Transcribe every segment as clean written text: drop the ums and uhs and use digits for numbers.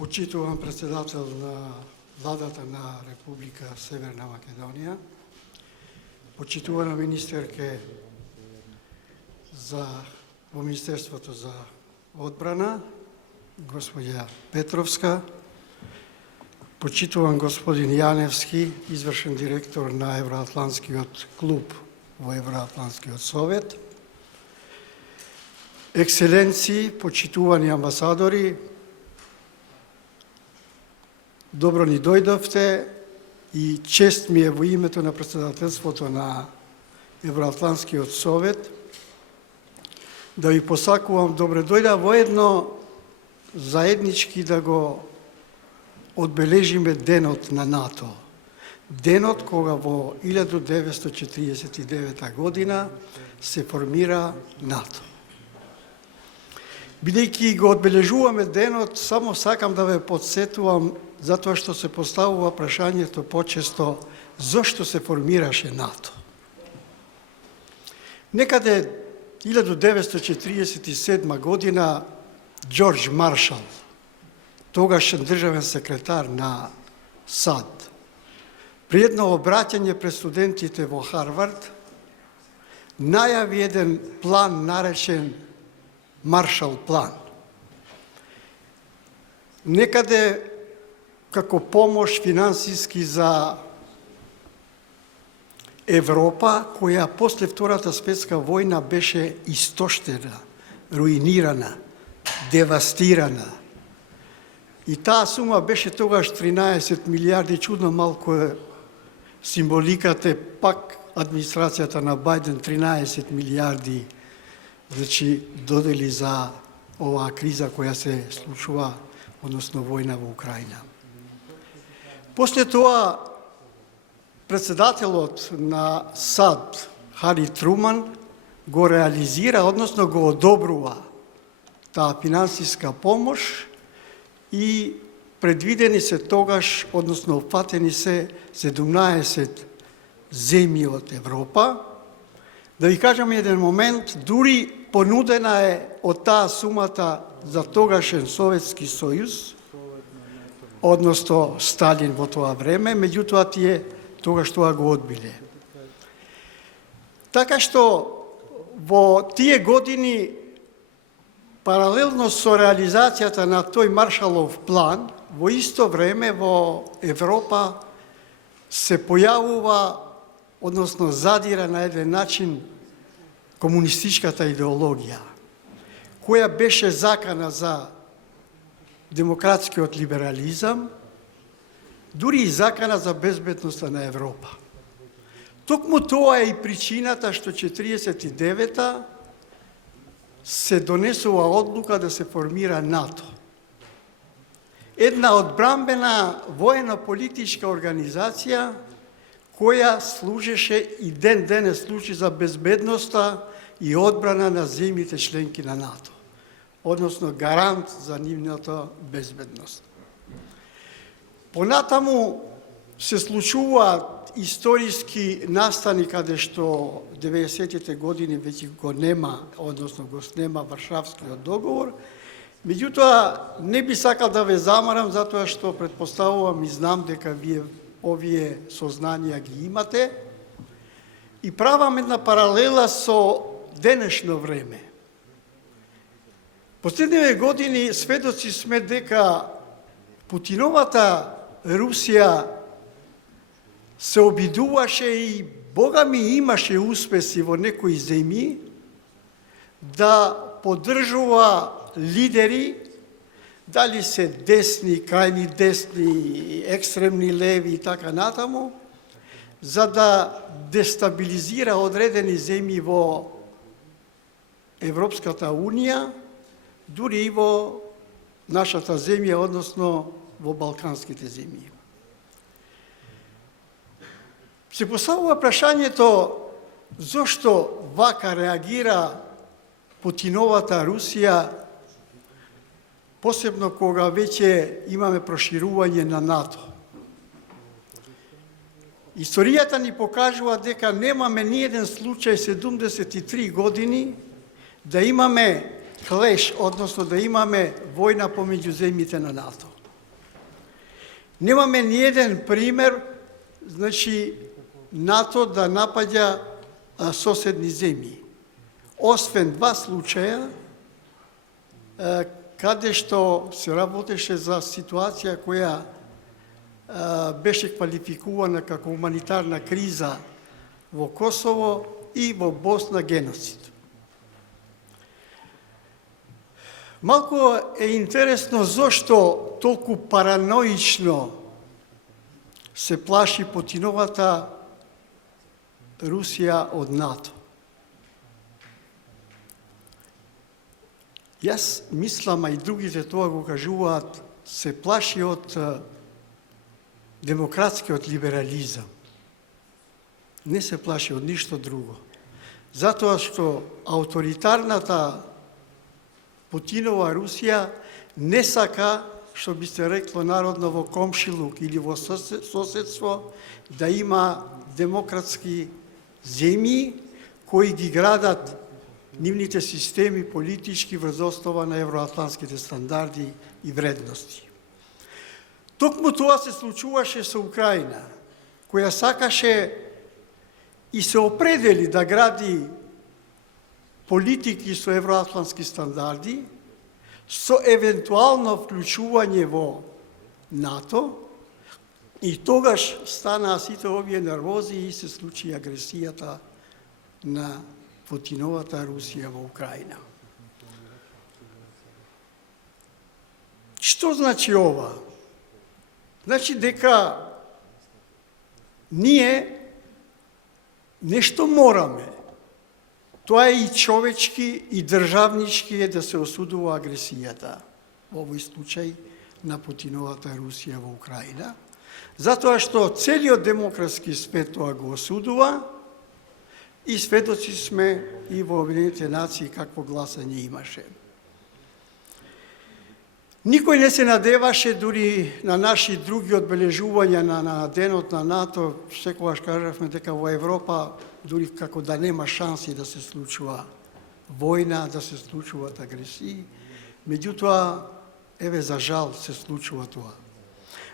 Почитуван председател на Владата на Република Северна Македонија, почитувана министерке во Министерството за одбрана, господја Петровска, почитуван господин Јаневски, извршен директор на Евроатлантскиот клуб во Евроатлантскиот совет, екселенци, почитувани амбасадори, добро ни дојдовте и чест ми е во името на председателството на Евроатлантскиот совет да ви посакувам добре дојда воедно заеднички да го одбележиме денот на НАТО. Денот кога во 1949 година се формира НАТО. Бидејќи го одбележуваме денот, само сакам да ве подсетувам затоа што се поставува прашањето почесто зошто се формираше НАТО. Некаде 1947 година Џорџ Маршал, тогашен државен секретар на САД, при едно обраќање пред студентите во Харвард, најави еден план наречен Маршал план. Некаде како помош финансиски за Европа, која после Втората светска војна беше истоштена, руинирана, девастирана. И таа сума беше тогаш 13 милиарди, чудно малку е символиката, пак администрацијата на Бајден 13 милиарди, значи додели за оваа криза која се случува, односно војна во Украина. После тоа, председателот на САД, Хари Труман, го реализира, односно го одобрува таа финансиска помош и предвидени се тогаш, односно опфатени се 17 земји од Европа. Да ви кажам еден момент, дури понудена е од таа сумата за тогашен Советски сојуз, односно Сталин во тоа време, меѓутоа тие тогаш тоа го одбиле. Така што во тие години, паралелно со реализацијата на тој Маршалов план, во исто време во Европа се појавува, односно задира на еден начин комунистичката идеологија, која беше закана за демократскиот либерализам, дури и закана за безбедноста на Европа. Токму тоа е и причината што 49-та се донесува одлука да се формира НАТО. Една одбранбена воено-политичка организација која служеше и ден денес служи за безбедноста и одбрана на земјите членки на НАТО, односно гарант за нивната безбедност. Понатаму се случуваат историски настани каде што 90-тите години веќе го нема, односно го снема Варшавскиот договор. Меѓутоа, не би сакал да ве замарам, затоа што предпоставувам и знам дека вие овие сознанија ги имате и правам една паралела со денешно време. Последниве години сведоци сме дека Путиновата Русија се обидуваше и Бога ми имаше успеси во некои земји да поддржува лидери, дали се десни, крајни десни, екстремни леви и така натаму, за да дестабилизира одредени земји во Европската Унија, дури и во нашата земја, односно во балканските земји. Се поставува прашањето зошто вака реагира Путиновата Русија, посебно кога веќе имаме проширување на НАТО. Историјата ни покажува дека немаме ни еден случај 73 години да имаме клеш, односно да имаме војна помеѓу земјите на НАТО. Немаме ни еден пример, значи, НАТО да напаѓа соседни земји. Освен два случаја, каде што се работеше за ситуација која беше квалификувана како хуманитарна криза во Косово и во Босна геноцид. Малку е интересно зошто толку параноично се плаши Путиновата Русија од НАТО. Јас мислам, а и другите тоа го кажуваат, се плаши од демократскиот либерализам. Не се плаши од ништо друго. Затоа што авторитарната Путинова Русија не сака, што би се рекло народно во комшилук или во соседство, да има демократски земји кои ги градат нивните системи политички врз основа на евроатлантските стандарди и вредности. Токму тоа се случуваше со Украина, која сакаше и се определи да гради политики со евроатлантски стандарди, со евентуално вклучување во НАТО, и тогаш станаа сите овие нервози и се случи агресијата на Путиновата Русија во Украина. Што значи ова? Значи дека ние нешто мораме. Тоа е и човечки, и државнички е да се осудува агресијата, во овој случај на Путиновата Русија во Украина, затоа што целиот демократски свет тоа го осудува и сведоци сме и во Обединетите нации какво гласање имаше. Никој не се надеваше дури на наши други одбележувања на денот на НАТО, секогаш кажавме дека во Европа дури како да нема шанси да се случува војна, да се случуваат агресии, меѓутоа, еве за жал се случува тоа.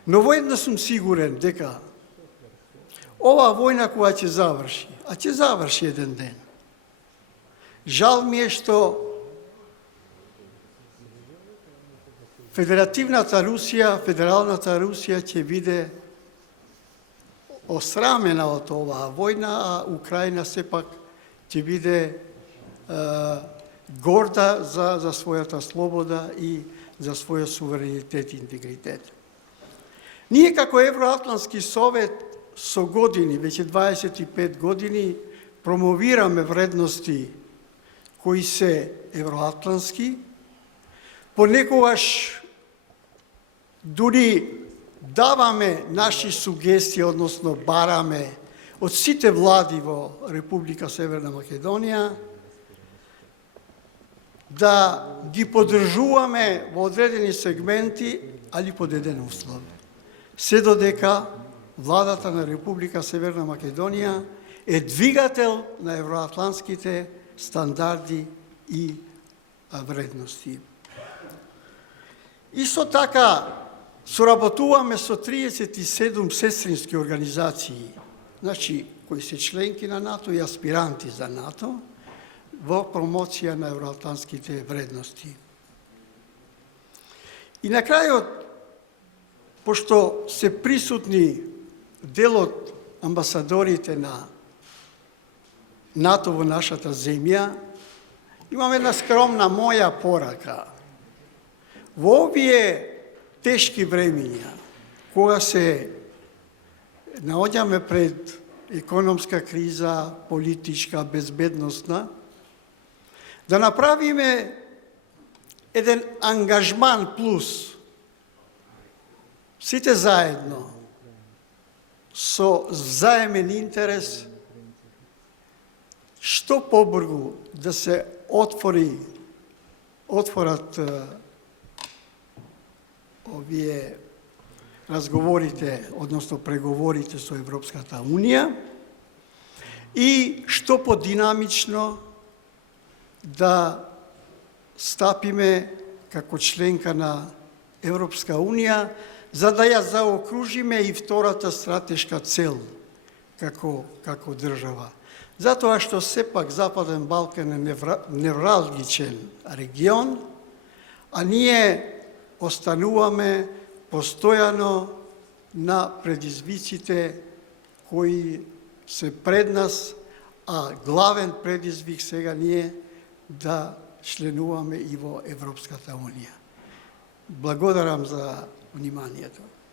Но воедно сум сигурен дека оваа војна која ќе заврши, а ќе заврши еден ден. Жал ми е што Федеративната Русија, федералната Русија ќе биде осрамена од оваа војна, а Украина сепак ќе биде горда за својата слобода и за својот суверенитет и интегритет. Ние како Евроатлантски совет со години, веќе 25 години, промовираме вредности кои се евроатлантски, понекогаш дури даваме наши сугестии, односно бараме од сите влади во Република Северна Македонија да ги поддржуваме во одредени сегменти, али под еден услов. Се додека владата на Република Северна Македонија е двигател на евроатлантските стандарди и вредности. Исто така, соработуваме со 37 сестрински организации, значи, кои се членки на НАТО и аспиранти за НАТО, во промоција на евроатлантските вредности. И на крајот, пошто се присутни дел од амбасадорите на НАТО во нашата земја, имам една скромна моја порака. Во овие тешки времиња, кога се наоѓаме пред економска криза, политичка, безбедносна, да направиме еден ангажман плюс сите заедно со заемен интерес што побрзо да се отворат овие разговорите, односно преговорите со Европската Унија и што подинамично да стапиме како членка на Европска Унија, за да ја заокружиме и втората стратешка цел како држава. Затоа што сепак Западен Балкан е невралгичен регион, а ние остануваме постојано на предизвиците кои се пред нас, а главен предизвик сега ние да членуваме и во Европската унија. Благодарам за вниманието.